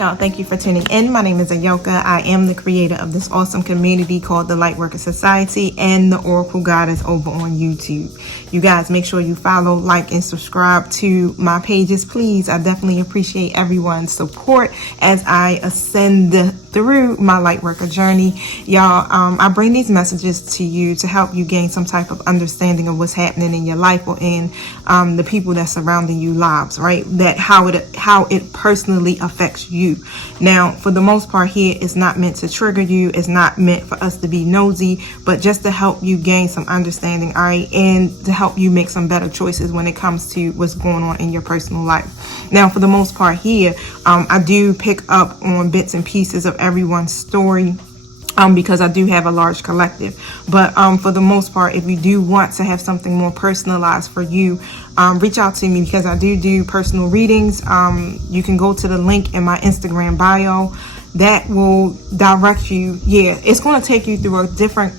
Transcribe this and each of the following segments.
y'all. Thank you for tuning in. My name is Ayoka. I am the creator of this awesome community called the Lightworker Society and the Oracle Goddess over on YouTube. You guys, make sure you follow, like, and subscribe to my pages, please. I definitely appreciate everyone's support as I ascend through my Lightworker journey. Y'all, I bring these messages to you to help you gain some type of understanding of what's happening in your life or in the people that's surrounding you lives, right? That how it personally affects you. Now, for the most part here, it's not meant to trigger you. It's not meant for us to be nosy, but just to help you gain some understanding, all right? And to help you make some better choices when it comes to what's going on in your personal life. Now, for the most part here, I do pick up on bits and pieces of everyone's story, because I do have a large collective. But for the most part, if you do want to have something more personalized for you, reach out to me, because I do personal readings. You can go to the link in my Instagram bio. That will direct you. Yeah, it's going to take you through a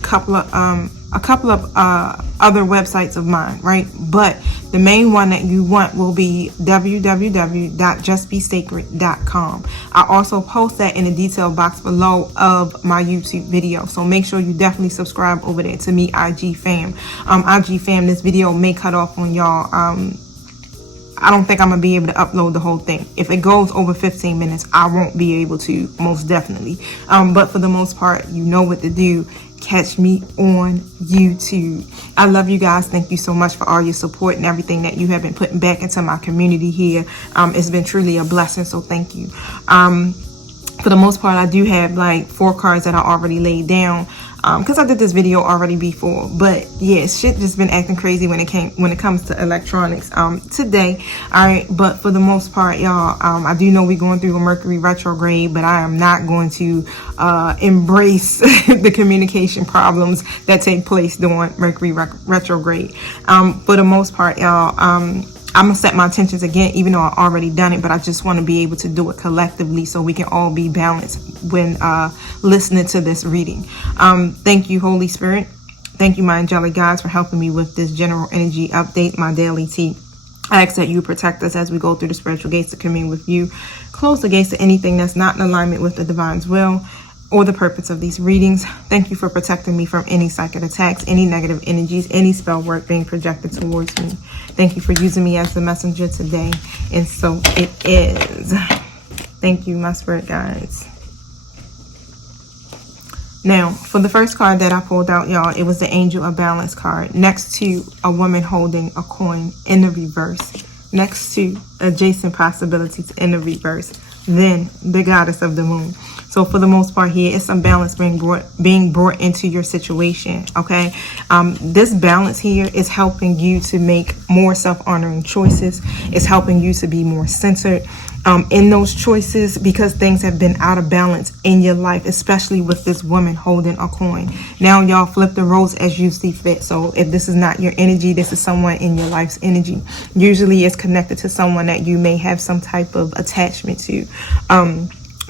couple of other websites of mine, right? But the main one that you want will be www.justbesacred.com. I also post that in the detail box below of my YouTube video. So make sure you definitely subscribe over there to me, IG fam. IG fam, this video may cut off on y'all. I don't think I'm going to be able to upload the whole thing. If it goes over 15 minutes, I won't be able to, most definitely. But for the most part, you know what to do. Catch me on YouTube. I love you guys. Thank you so much for all your support and everything that you have been putting back into my community here. It's been truly a blessing, so thank you. For the most part, I do have like 4 cards that I already laid down, because I did this video already before. But yeah, shit just been acting crazy when it comes to electronics today. All right, but for the most part, y'all, I do know we're going through a Mercury retrograde, but I am not going to embrace the communication problems that take place during Mercury retrograde. For the most part, y'all, I'm going to set my intentions again, even though I already done it, but I just want to be able to do it collectively so we can all be balanced when listening to this reading. Thank you, Holy Spirit. Thank you, my angelic guides, for helping me with this general energy update, my daily tea. I ask that you protect us as we go through the spiritual gates to commune with you. Close the gates to anything that's not in alignment with the divine's will or the purpose of these readings. Thank you for protecting me from any psychic attacks, any negative energies, any spell work being projected towards me. Thank you for using me as the messenger today. And so it is. Thank you, my spirit guides. Now, for the first card that I pulled out, y'all, it was the Angel of Balance card next to a woman holding a coin in the reverse, next to adjacent possibilities in the reverse, then the Goddess of the Moon. So for the most part here, it's some balance being brought into your situation, okay? This balance here is helping you to make more self-honoring choices. It's helping you to be more centered in those choices, because things have been out of balance in your life, especially with this woman holding a coin. Now, y'all, flip the roles as you see fit. So if this is not your energy, this is someone in your life's energy. Usually it's connected to someone that you may have some type of attachment to.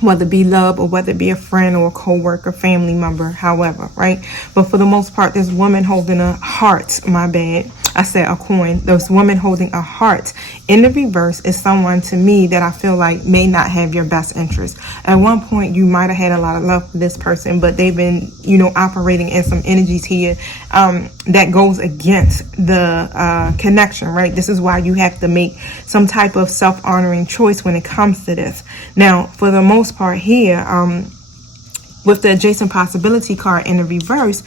Whether it be love or whether it be a friend or a co-worker, family member, however, right? But for the most part, this woman holding a heart, my bad, I said a coin. This woman holding a heart in the reverse is someone to me that I feel like may not have your best interest. At one point, you might have had a lot of love for this person, but they've been, you know, operating in some energies here that goes against the connection, right? This is why you have to make some type of self-honoring choice when it comes to this. Now, for the most part here, with the adjacent possibility card in the reverse,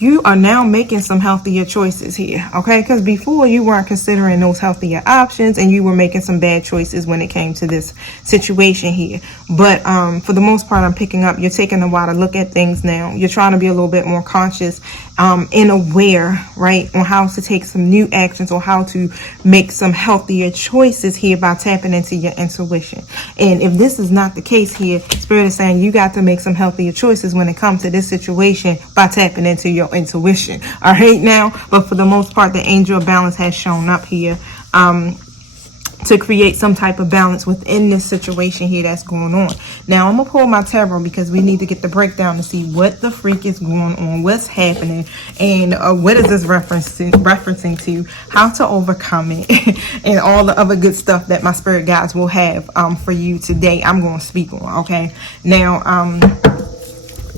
you are now making some healthier choices here, okay? Because before you weren't considering those healthier options and you were making some bad choices when it came to this situation here. But for the most part, I'm picking up, you're taking a while to look at things now. You're trying to be a little bit more conscious and aware, right, on how to take some new actions or how to make some healthier choices here by tapping into your intuition. And if this is not the case here, Spirit is saying you got to make some healthier choices when it comes to this situation by tapping into your intuition. All right, now, but for the most part, the Angel of Balance has shown up here. to create some type of balance within this situation here that's going on. Now I'm gonna pull my tarot because we need to get the breakdown to see what the freak is going on, what's happening, and what is this referencing to, how to overcome it, and all the other good stuff that my spirit guides will have for you today. I'm going to speak on. Okay, now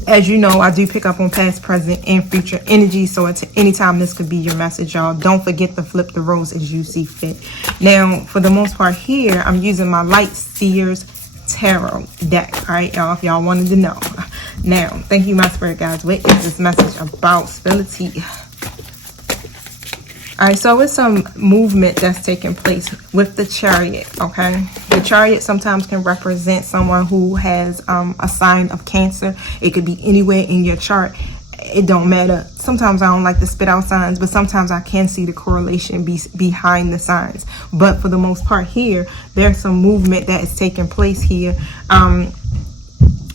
as you know, I do pick up on past, present, and future energy. So at any time, this could be your message, y'all. Don't forget to flip the roles as you see fit. Now, for the most part here, I'm using my Light Seers Tarot deck. All right, y'all, if y'all wanted to know. Now, thank you, my spirit guides. What is this message about? Spill the tea. All right, so it's some movement that's taking place with the Chariot, okay? The Chariot sometimes can represent someone who has a sign of Cancer. It could be anywhere in your chart. It don't matter. Sometimes I don't like to spit out signs, but sometimes I can see the correlation behind the signs. But for the most part here, there's some movement that is taking place here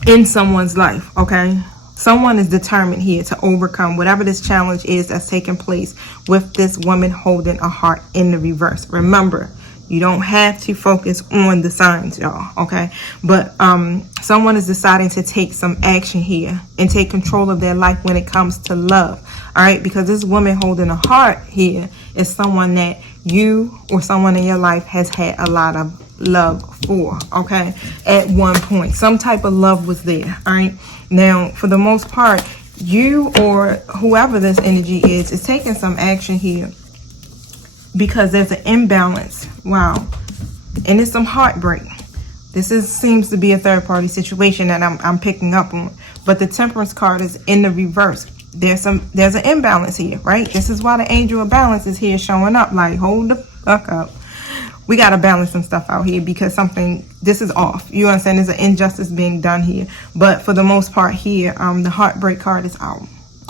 in someone's life, okay? Someone is determined here to overcome whatever this challenge is that's taking place with this woman holding a heart in the reverse. Remember, you don't have to focus on the signs, y'all, okay? But someone is deciding to take some action here and take control of their life when it comes to love, all right? Because this woman holding a heart here is someone that you or someone in your life has had a lot of love for, okay? At one point, some type of love was there, all right? Now, for the most part, you or whoever this energy is taking some action here because there's an imbalance. Wow. And it's some heartbreak. This seems to be a third-party situation that I'm picking up on. But the Temperance card is in the reverse. There's an imbalance here, right? This is why the Angel of Balance is here showing up. Like, hold the fuck up. We got to balance some stuff out here because this is off. You understand? There's an injustice being done here. But for the most part here, the Heartbreak card is out.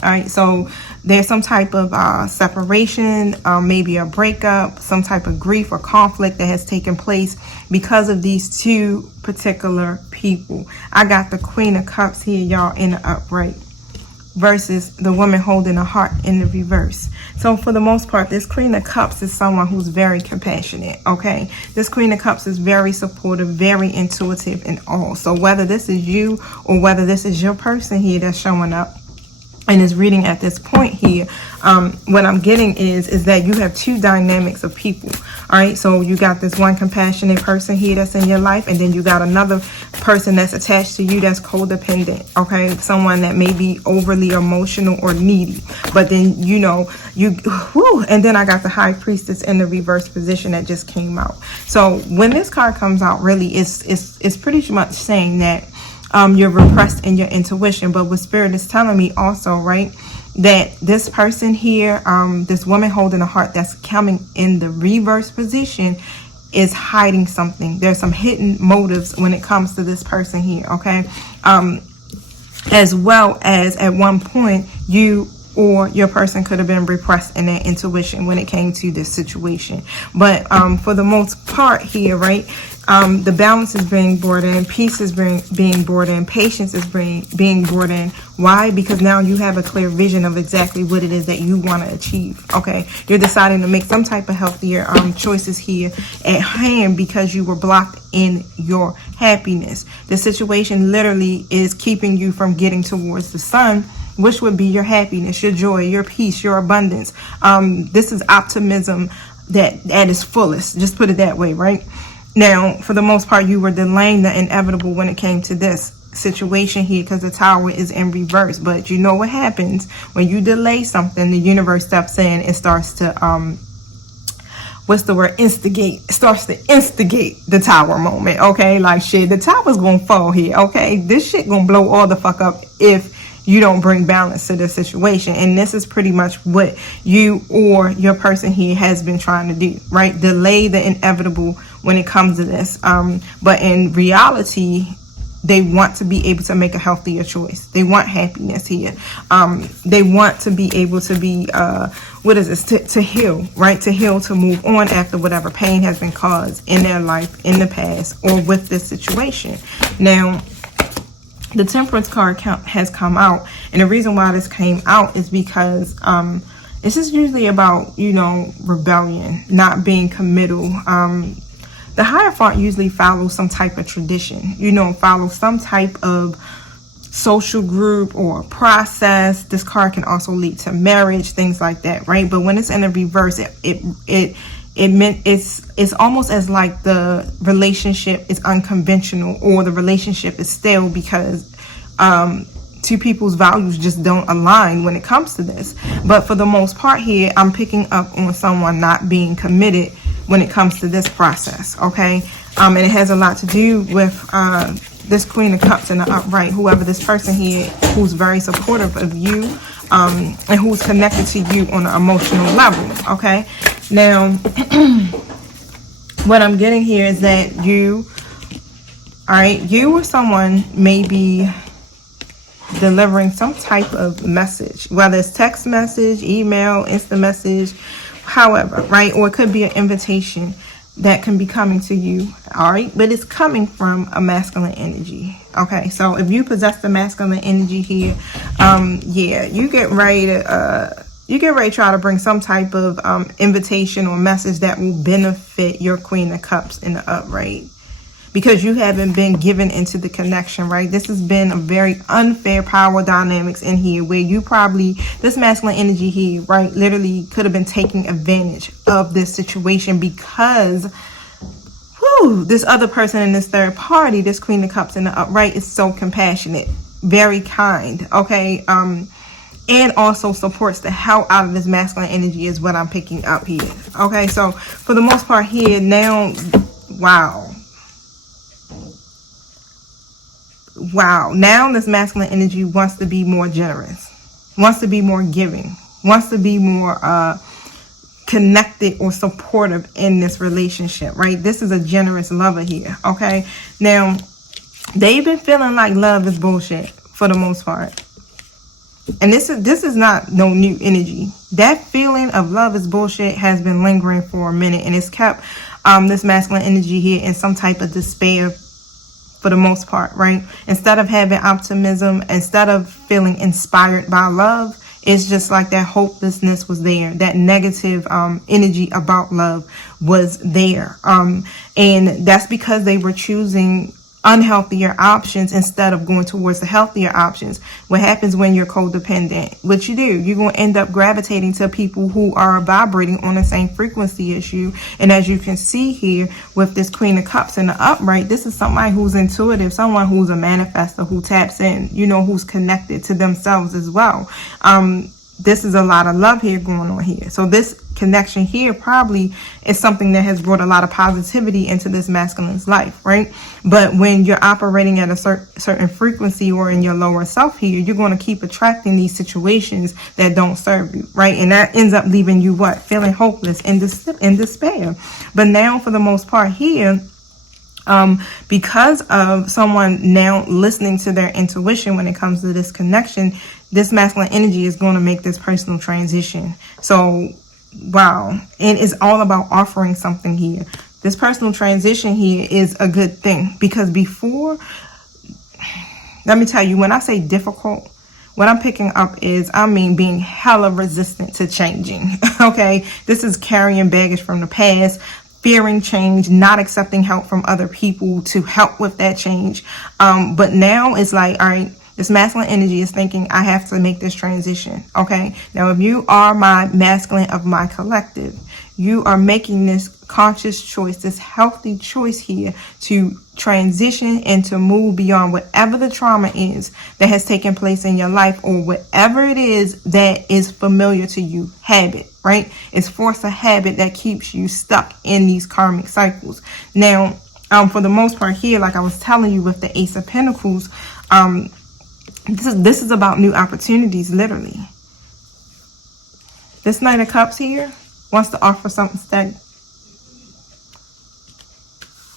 All right. So there's some type of separation, maybe a breakup, some type of grief or conflict that has taken place because of these two particular people. I got the Queen of Cups here, y'all, in the upright versus the woman holding a heart in the reverse. So for the most part, this Queen of Cups is someone who's very compassionate, okay? This Queen of Cups is very supportive, very intuitive and all. So whether this is you or whether this is your person here that's showing up and is reading at this point here, what I'm getting is that you have two dynamics of people. All right, so you got this one compassionate person here that's in your life, and then you got another person that's attached to you that's codependent, okay? Someone that may be overly emotional or needy. But then, you know, and then I got the High Priestess in the reverse position that just came out. So when this card comes out, really, it's pretty much saying that you're repressed in your intuition. But what Spirit is telling me also, right, that this person here, this woman holding a heart that's coming in the reverse position, is hiding something. There's some hidden motives when it comes to this person here, okay? As well as at one point, you or your person could have been repressed in their intuition when it came to this situation. But for the most part here, right, the balance is being brought in, peace is being brought in, patience is being brought in. Why? Because now you have a clear vision of exactly what it is that you want to achieve, okay? You're deciding to make some type of healthier choices here at hand because you were blocked in your happiness. The situation literally is keeping you from getting towards the sun, which would be your happiness, your joy, your peace, your abundance. This is optimism at its fullest. Just put it that way, right? Now, for the most part, you were delaying the inevitable when it came to this situation here because the Tower is in reverse. But you know what happens when you delay something? The universe steps in and starts to what's the word? Instigate. It starts to instigate the Tower moment. Okay, like shit, the Tower's gonna fall here. Okay, this shit gonna blow all the fuck up if you don't bring balance to the situation. And this is pretty much what you or your person here has been trying to do, right? Delay the inevitable when it comes to this. But in reality, they want to be able to make a healthier choice. They want happiness here. They want to be able to be, to heal, right? To heal, to move on after whatever pain has been caused in their life, in the past, or with this situation. Now, the Temperance card has come out, and the reason why this came out is because this is usually about, you know, rebellion, not being committal, The Hierophant usually follows some type of tradition, you know, follows some type of social group or process. This card can also lead to marriage, things like that, right? But when it's in a reverse, it's almost as like the relationship is unconventional, or the relationship is stale, because two people's values just don't align when it comes to this. But for the most part here, I'm picking up on someone not being committed when it comes to this process, okay? And it has a lot to do with this Queen of Cups in the upright, whoever this person here who's very supportive of you, and who's connected to you on an emotional level, okay? Now, what I'm getting here is that you or someone may be delivering some type of message, whether it's text message, email, instant message, however, right? Or it could be an invitation that can be coming to you, all right? But it's coming from a masculine energy, okay? So if you possess the masculine energy here, yeah, you get ready to try to bring some type of invitation or message that will benefit your Queen of Cups in the upright, because you haven't been given into the connection, right? This has been a very unfair power dynamics in here, where you probably, this masculine energy here, right, literally could have been taking advantage of this situation, because this other person in this third party, this Queen of Cups in the upright, is so compassionate, very kind, okay? And also supports the hell out of this masculine energy is what I'm picking up here, okay? So for the most part here now, wow, now this masculine energy wants to be more generous, wants to be more giving, wants to be more connected or supportive in this relationship, right? This is a generous lover here, okay? Now, they've been feeling like love is bullshit for the most part. And this is not no new energy. That feeling of love is bullshit has been lingering for a minute, and it's kept this masculine energy here in some type of despair for the most part, right? Instead of having optimism, instead of feeling inspired by love, it's just like that hopelessness was there. That negative energy about love was there. And that's because they were choosing unhealthier options instead of going towards the healthier options. What happens when you're codependent? What you do, you're going to end up gravitating to people who are vibrating on the same frequency as you. And as you can see here with this Queen of Cups in the upright, this is somebody who's intuitive, someone who's a manifestor, who taps in, you know, who's connected to themselves as well. This is a lot of love here going on here. So this connection here probably is something that has brought a lot of positivity into this masculine's life, right? But when you're operating at a certain frequency or in your lower self here, you're going to keep attracting these situations that don't serve you, right? And that ends up leaving you what? Feeling hopeless and in despair. But now for the most part here, because of someone now listening to their intuition when it comes to this connection, this masculine energy is going to make this personal transition. So, wow. And it's all about offering something here. This personal transition here is a good thing, because before, let me tell you, when I say difficult, what I'm picking up is, I mean, being hella resistant to changing. Okay. This is carrying baggage from the past, fearing change, not accepting help from other people to help with that change. But now it's like, all right, this masculine energy is thinking, I have to make this transition, okay? Now, if you are my masculine of my collective, you are making this conscious choice, this healthy choice here to transition and to move beyond whatever the trauma is that has taken place in your life, or whatever it is that is familiar to you, habit, right? It's force a habit that keeps you stuck in these karmic cycles. Now, for the most part here, like I was telling you with the Ace of Pentacles, this is about new opportunities, literally. This Knight of Cups here wants to offer something steady.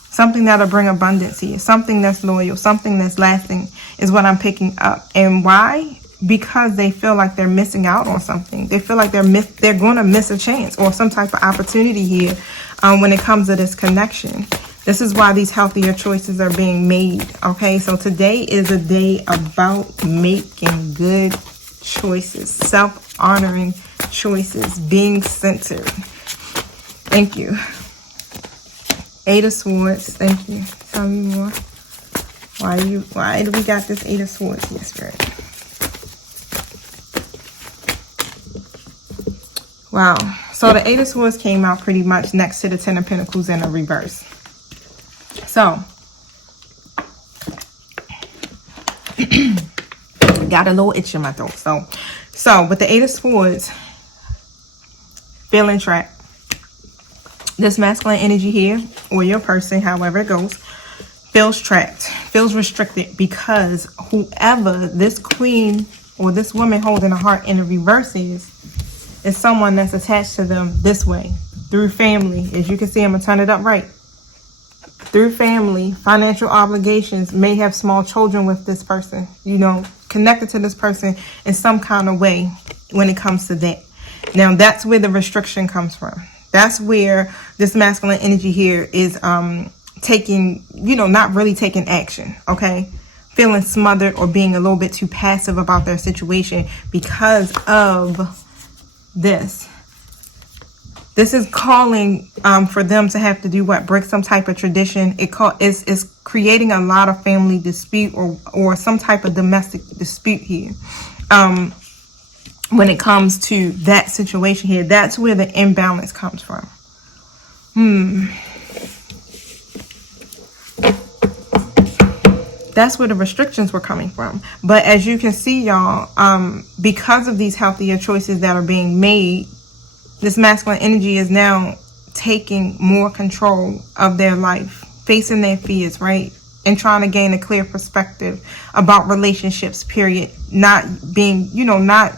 Something that'll bring abundance here. Something that's loyal. Something that's lasting is what I'm picking up. And why? Because they feel like they're missing out on something. They feel like they're going to miss a chance or some type of opportunity here when it comes to this connection. This is why these healthier choices are being made, okay? So today is a day about making good choices, self-honoring choices, being centered. Thank you. Eight of Swords. Thank you. Tell me more. Why do we got this Eight of Swords here, Spirit? Wow. So the Eight of Swords came out pretty much next to the Ten of Pentacles in a reverse. So, got a little itch in my throat. So with the Eight of Swords, feeling trapped. This masculine energy here, or your person, however it goes, feels trapped, feels restricted, because whoever this queen or this woman holding a heart in the reverse is someone that's attached to them this way, through family. As you can see, I'm going to turn it up right. Through family, financial obligations, may have small children with this person, you know, connected to this person in some kind of way when it comes to that. Now, that's where the restriction comes from. That's where this masculine energy here is taking, you know, not really taking action, okay? Feeling smothered or being a little bit too passive about their situation because of this. This is calling for them to have to do what? Break some type of tradition. It's creating a lot of family dispute or some type of domestic dispute here. When it comes to that situation here, that's where the imbalance comes from. That's where the restrictions were coming from. But as you can see, y'all, because of these healthier choices that are being made, this masculine energy is now taking more control of their life, facing their fears, right? And trying to gain a clear perspective about relationships, period. Not being, you know, not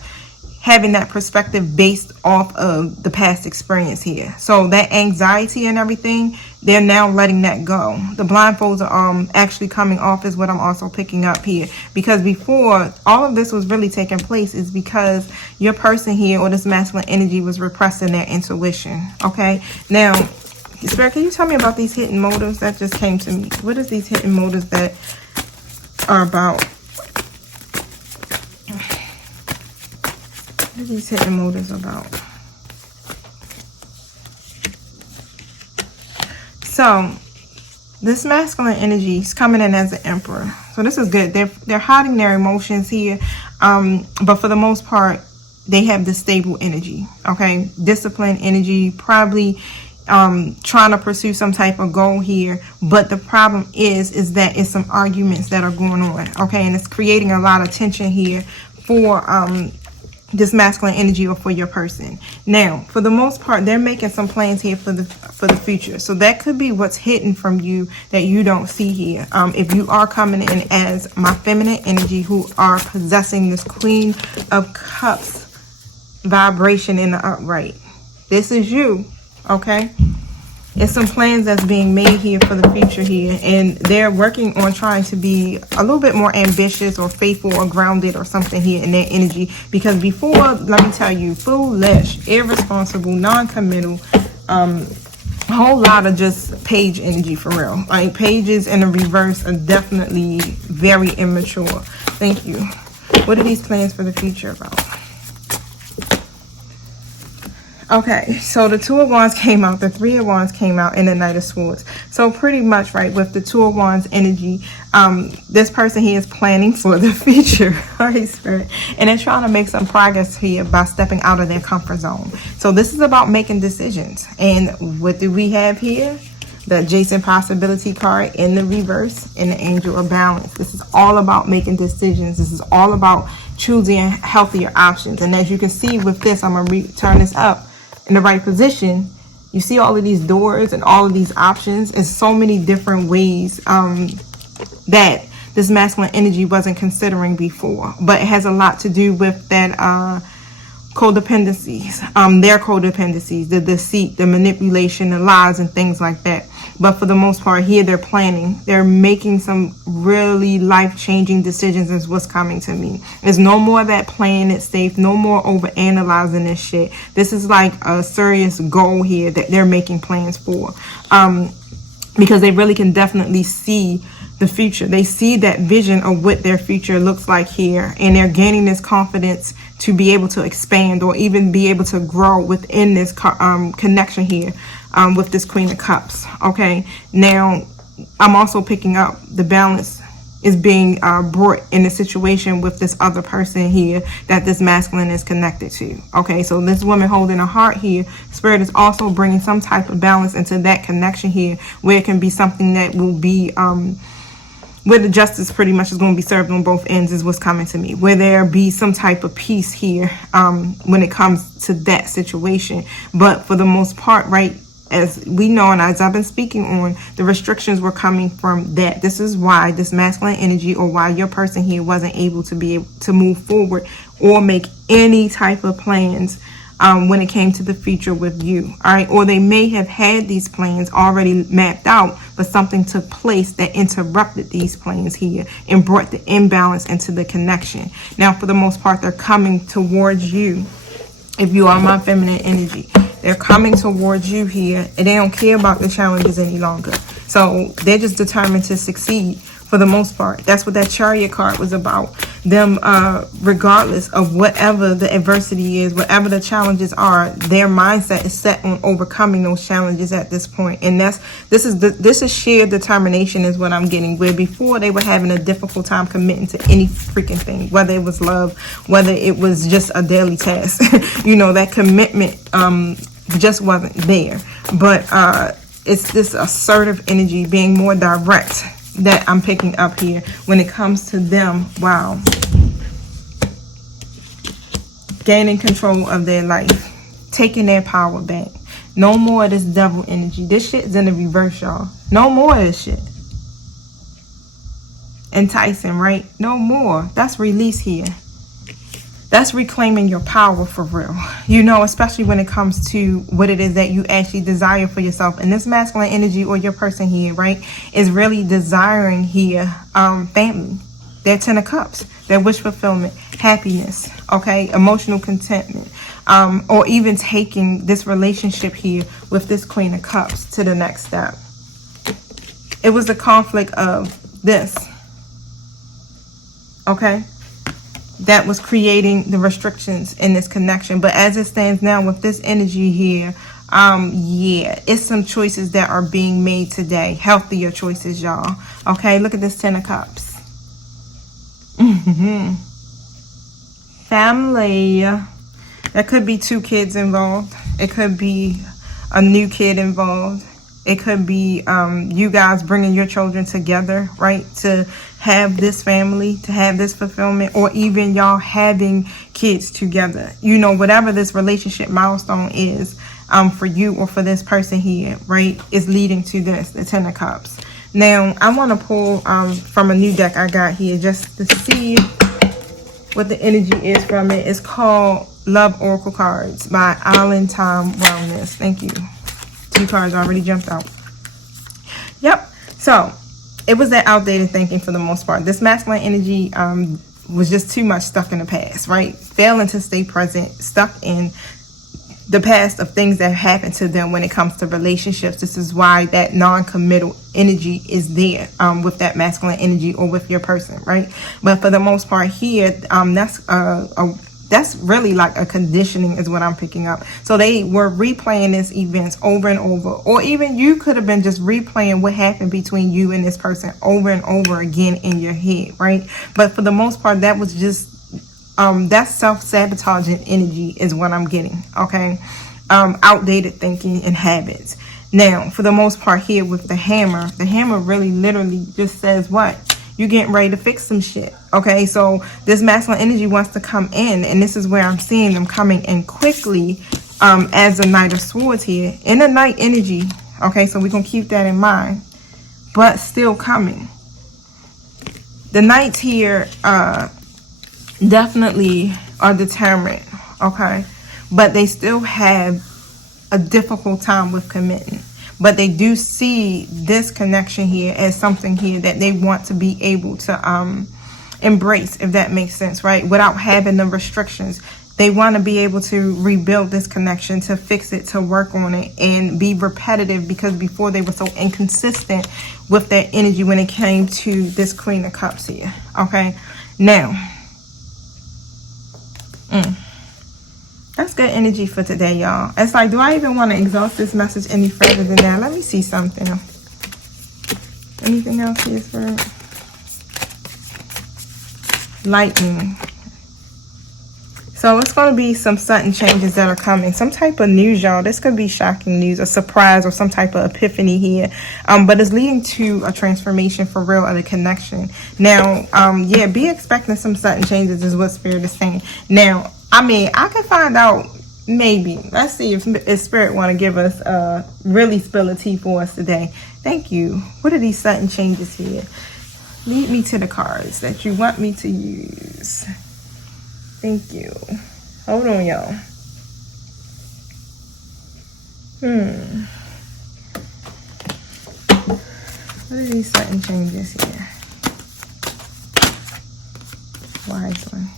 having that perspective based off of the past experience here. So that anxiety and everything, they're now letting that go. The blindfolds are actually coming off is what I'm also picking up here. Because before all of this was really taking place is because your person here or this masculine energy was repressing their intuition. Okay. Now, Spirit, can you tell me about these hidden motives that just came to me? What is these hidden motives that are about? What are these hidden motives about? So, this masculine energy is coming in as an emperor. So this is good. They're hiding their emotions here. But for the most part, they have this stable energy. Okay. Disciplined energy, probably trying to pursue some type of goal here. But the problem is that it's some arguments that are going on. Okay. And it's creating a lot of tension here for this masculine energy or for your person. Now, for the most part, they're making some plans here for the future. So that could be what's hidden from you that you don't see here. If you are coming in as my feminine energy who are possessing this Queen of Cups vibration in the upright, this is you, okay? It's some plans that's being made here for the future here, and they're working on trying to be a little bit more ambitious or faithful or grounded or something here in their energy. Because before, let me tell you, foolish, irresponsible, non-committal, a whole lot of just page energy for real. Like pages in the reverse are definitely very immature. Thank you. What are these plans for the future about? Okay, so the Two of Wands came out, the Three of Wands came out, and the Knight of Swords. So pretty much, right, with the Two of Wands energy, this person here is planning for the future, right, Spirit? And they're trying to make some progress here by stepping out of their comfort zone. So this is about making decisions. And what do we have here? The Adjacent Possibility card in the reverse and the Angel of Balance. This is all about making decisions. This is all about choosing healthier options. And as you can see with this, I'm going to turn this up. In the right position, you see all of these doors and all of these options and so many different ways that this masculine energy wasn't considering before. But it has a lot to do with that codependencies, their codependencies, the deceit, the manipulation, the lies, and things like that. But for the most part here, they're planning. They're making some really life-changing decisions is what's coming to me. There's no more of that playing it safe. No more over-analyzing this shit. This is like a serious goal here that they're making plans for. Because they really can definitely see the future. They see that vision of what their future looks like here. And they're gaining this confidence to be able to expand or even be able to grow within this connection here with this Queen of Cups. Okay, now I'm also picking up the balance is being brought in a situation with this other person here that this masculine is connected to. Okay, so this woman holding a heart here, Spirit is also bringing some type of balance into that connection here, where it can be something that will be where the justice pretty much is going to be served on both ends, is what's coming to me, where there be some type of peace here when it comes to that situation. But for the most part, right, as we know, and as I've been speaking on, the restrictions were coming from that. This is why this masculine energy, or why your person here wasn't able to be able to move forward or make any type of plans when it came to the future with you. All right, or they may have had these plans already mapped out, but something took place that interrupted these plans here and brought the imbalance into the connection. Now, for the most part, they're coming towards you. If you are my feminine energy, they're coming towards you here, and they don't care about the challenges any longer. So they're just determined to succeed for the most part. That's what that Chariot card was about. Them, regardless of whatever the adversity is, whatever the challenges are, their mindset is set on overcoming those challenges at this point. And this is sheer determination is what I'm getting. Where before they were having a difficult time committing to any freaking thing, whether it was love, whether it was just a daily task. You know, that commitment just wasn't there. But it's this assertive energy, being more direct, that I'm picking up here when it comes to them. Wow. Gaining control of their life, taking their power back. No more of this devil energy. This shit is in the reverse, y'all. No more of this shit. Enticing, right? No more. That's release here. That's reclaiming your power for real. You know, especially when it comes to what it is that you actually desire for yourself. And this masculine energy, or your person here, right, is really desiring here family. Their 10 of Cups, their wish fulfillment, happiness, okay, emotional contentment, or even taking this relationship here with this Queen of Cups to the next step. It was a conflict of this, okay, that was creating the restrictions in this connection. But as it stands now with this energy here, yeah, it's some choices that are being made today. Healthier choices, y'all. Okay, look at this 10 of Cups. Family. There could be 2 kids involved. It could be a new kid involved. It could be you guys bringing your children together, right, to have this family, to have this fulfillment, or even y'all having kids together. You know, whatever this relationship milestone is for you or for this person here, right, is leading to this, the 10 of Cups. Now, I want to pull from a new deck I got here just to see what the energy is from it. It's called Love Oracle Cards by Island Time Wellness. Thank you. 2 cards already jumped out. Yep. So it was that outdated thinking for the most part. This masculine energy was just too much stuck in the past, right? Failing to stay present, stuck in the past of things that happened to them when it comes to relationships. This is why that non-committal energy is there with that masculine energy or with your person, right? But for the most part here, that's really like a conditioning is what I'm picking up. So they were replaying these events over and over, or even you could have been just replaying what happened between you and this person over and over again in your head, right? But for the most part, that was just that's self-sabotaging energy is what I'm getting, okay? Outdated thinking and habits. Now, for the most part here with the hammer really literally just says what? You're getting ready to fix some shit, okay? So this masculine energy wants to come in, and this is where I'm seeing them coming in quickly as a Knight of Swords here. In the Knight energy, okay? So we're going to keep that in mind, but still coming. The Knights here definitely are determined, okay? But they still have a difficult time with committing. But they do see this connection here as something here that they want to be able to embrace, if that makes sense, right? Without having the restrictions. They want to be able to rebuild this connection, to fix it, to work on it, and be repetitive, because before they were so inconsistent with their energy when it came to this Queen of Cups here, okay? Now, That's good energy for today, y'all. It's like, do I even want to exhaust this message any further than that? Let me see something. Anything else here, Spirit? Lightning. So it's going to be some sudden changes that are coming. Some type of news, y'all. This could be shocking news, a surprise, or some type of epiphany here. But it's leading to a transformation for real of the connection. Now, yeah, be expecting some sudden changes is what Spirit is saying. Now, I mean, I can find out maybe. Let's see if Spirit want to give us, really spill a tea for us today. Thank you. What are these sudden changes here? Lead me to the cards that you want me to use. Thank you. Hold on, y'all. What are these sudden changes here? Wise one.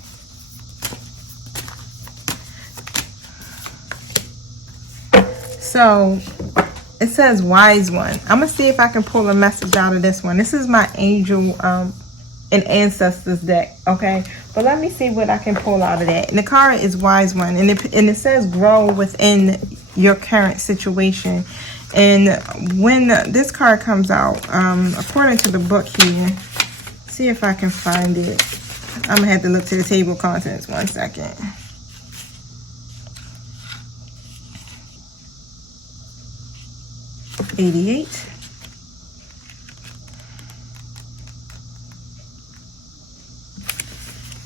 So it says wise one. I'm gonna see if I can pull a message out of this one. This is my angel and ancestors deck, okay? But let me see what I can pull out of that. And the card is wise one, and it says grow within your current situation. And when this card comes out, according to the book here, see if I can find it. I'm gonna have to look to the table of contents. 1 second. $88.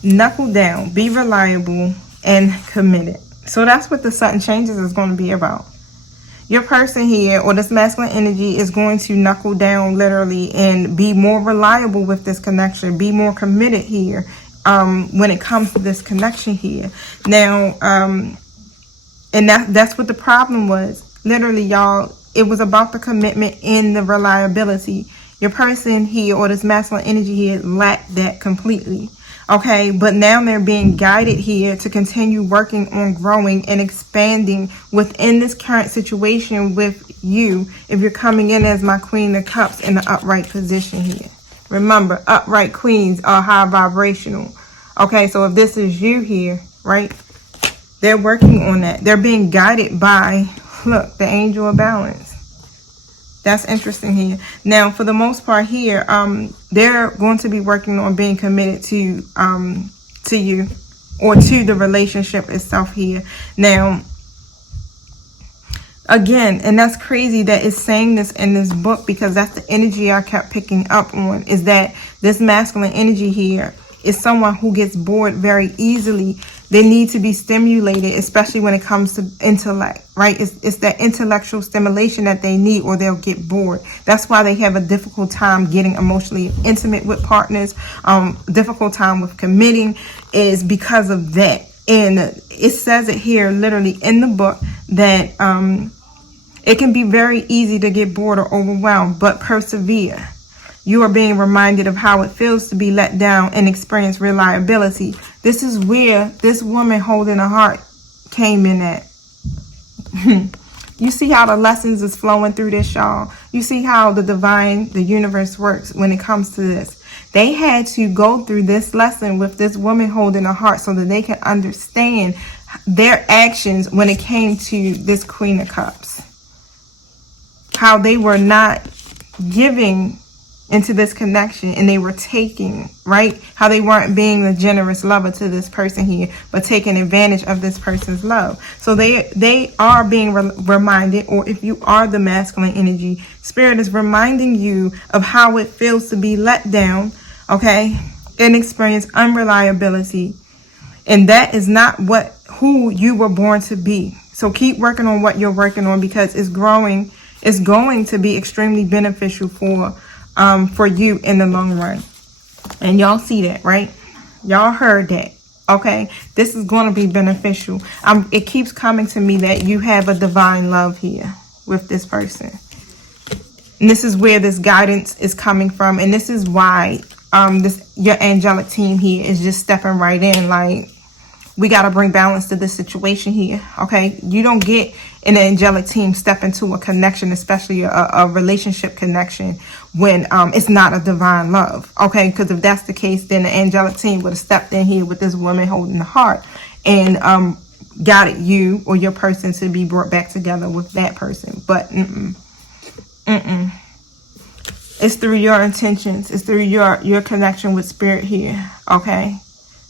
Knuckle down, be reliable, and committed. So that's what the sudden changes is going to be about. Your person here, or this masculine energy, is going to knuckle down literally and be more reliable with this connection, be more committed here when it comes to this connection here. Now, and that's what the problem was. Literally, y'all, it was about the commitment and the reliability. Your person here, or this masculine energy here, lacked that completely. Okay, but now they're being guided here to continue working on growing and expanding within this current situation with you, if you're coming in as my Queen of Cups in the upright position here. Remember, upright queens are high vibrational. Okay, so if this is you here, right, they're working on that. They're being guided by, look, the angel of balance. That's interesting here. Now, for the most part here, they're going to be working on being committed to you, or to the relationship itself here. Now, again, and that's crazy that it's saying this in this book, because that's the energy I kept picking up on, is that this masculine energy here is someone who gets bored very easily. They need to be stimulated, especially when it comes to intellect, right? It's that intellectual stimulation that they need, or they'll get bored. That's why they have a difficult time getting emotionally intimate with partners, difficult time with committing, is because of that. And it says it here literally in the book that it can be very easy to get bored or overwhelmed, but persevere. You are being reminded of how it feels to be let down and experience reliability. This is where this woman holding a heart came in at. You see how the lessons is flowing through this, y'all. You see how the divine, the universe works when it comes to this. They had to go through this lesson with this woman holding a heart so that they can understand their actions when it came to this Queen of Cups. How they were not giving into this connection, and they were taking, right? How they weren't being the generous lover to this person here, but taking advantage of this person's love. So they are being reminded, or if you are the masculine energy, Spirit is reminding you of how it feels to be let down, okay, and experience unreliability. And that is not who you were born to be. So keep working on what you're working on, because it's going to be extremely beneficial for you in the long run. And y'all see that, right? Y'all heard that. Okay, this is going to be beneficial. It keeps coming to me that you have a divine love here with this person, and this is where this guidance is coming from. And this is why your angelic team here is just stepping right in, like, we got to bring balance to this situation here. Okay, you don't get an angelic team step into a connection, especially a relationship connection, when it's not a divine love. Okay, because if that's the case, then the angelic team would have stepped in here with this woman holding the heart and guided you or your person to be brought back together with that person. But it's through your intentions. It's through your connection with spirit here. Okay,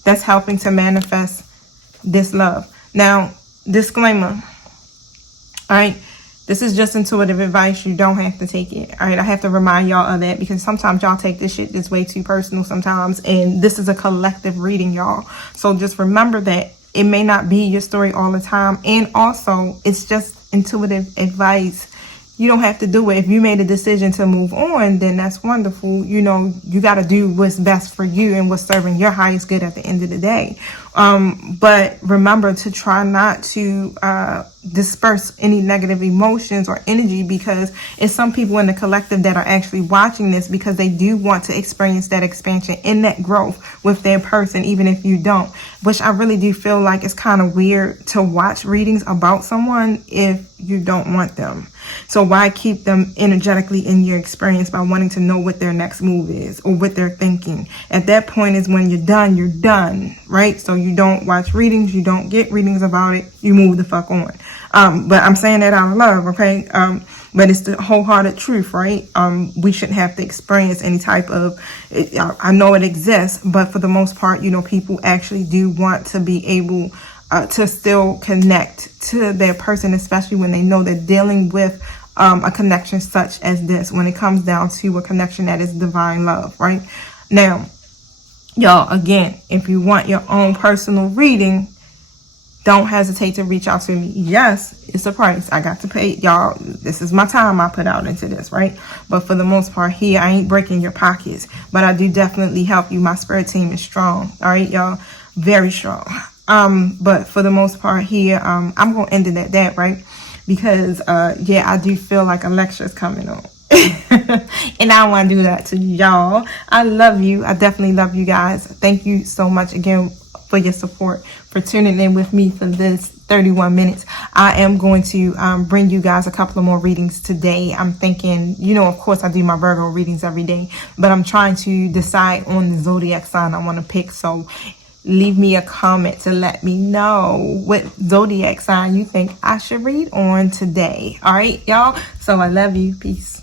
that's helping to manifest this love. Now, disclaimer. All right, this is just intuitive advice. You don't have to take it. All right, I have to remind y'all of that, because sometimes y'all take this shit this way too personal sometimes, and this is a collective reading, y'all. So just remember that it may not be your story all the time, and also it's just intuitive advice. You don't have to do it. If you made a decision to move on, then that's wonderful. You know, you got to do what's best for you and what's serving your highest good at the end of the day. But remember to try not to disperse any negative emotions or energy, because it's some people in the collective that are actually watching this because they do want to experience that expansion and that growth with their person, even if you don't. Which I really do feel like it's kind of weird to watch readings about someone if you don't want them. So why keep them energetically in your experience by wanting to know what their next move is or what they're thinking? At that point is when you're done, right? So you don't watch readings, you don't get readings about it, you move the fuck on. But I'm saying that out of love, okay? But it's the wholehearted truth, right? We shouldn't have to experience any type of, I know it exists, but for the most part, you know, people actually do want to be able to still connect to their person, especially when they know they're dealing with a connection such as this, when it comes down to a connection that is divine love, right? Now, y'all, again, if you want your own personal reading, don't hesitate to reach out to me. Yes, it's a price. I got to pay. Y'all, this is my time I put out into this, right? But for the most part here, I ain't breaking your pockets. But I do definitely help you. My spirit team is strong. All right, y'all? Very strong. But for the most part here, I'm going to end it at that, right? Because, yeah, I do feel like a lecture is coming on. And I don't want to do that to y'all. I love you. I definitely love you guys. Thank you so much again for your support, for tuning in with me for this 31 minutes. I am going to bring you guys a couple of more readings today. I'm thinking, you know, of course I do my Virgo readings every day, but I'm trying to decide on the zodiac sign I want to pick. So leave me a comment to let me know what zodiac sign you think I should read on today. All right, y'all. So I love you. Peace.